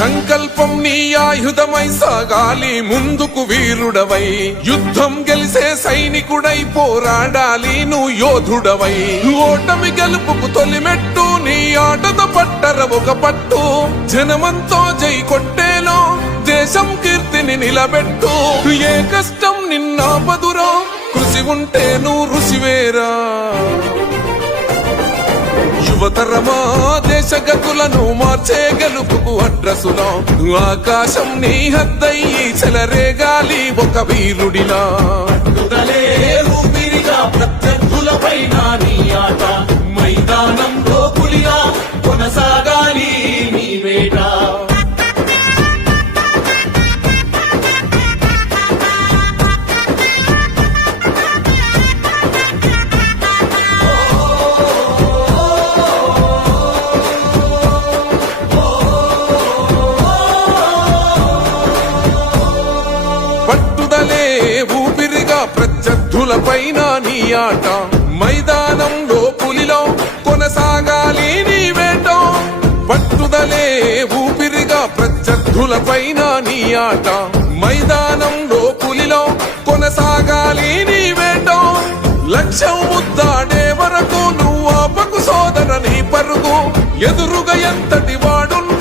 సంకల్పం నీ ఆయుధమై సాగాలి ముందుకు వీరుడవై యుద్ధం గెలిసే సైనికుడై పోరాడాలి నువ్వు యోధుడవై ఓటమి గెలుపుకు తొలిమెట్టు నీ ఆటతో పట్టర ఒక పట్టు జనమంతో జై కొట్టేలో దేశం కీర్తిని నిలబెట్టు ఏ కష్టం నిన్నాపదురా కృషి ఉంటే నువ్వు రుసివేరా యువతరమా దేశ గతులను మార్చే గెలుపుకు అడ్రసులా ఆకాశం నీ హద్దయ్యి చెలరేగాలి ఒక వీరుడిలా ప్రత్యర్థులపైన నీ ఆట మైదానంలో పులిగా కొనసాగాలి నీ వేట పట్టుదలే ఊపిరిగా ప్రత్యర్థులపైన నీ ఆట మైదానంలో పులిలో కొనసాగాలి నీ వేట పట్టుదలే ఊపిరిగా ప్రత్యర్థులపైన నీ ఆట మైదానంలో పులిలో కొనసాగాలి నీ వేట లక్ష్యం ముద్దాడే వరకు నువ్వు ఆపకు సోదర నీ పరుగు ఎదురుగా ఎంతటి వాడున్నా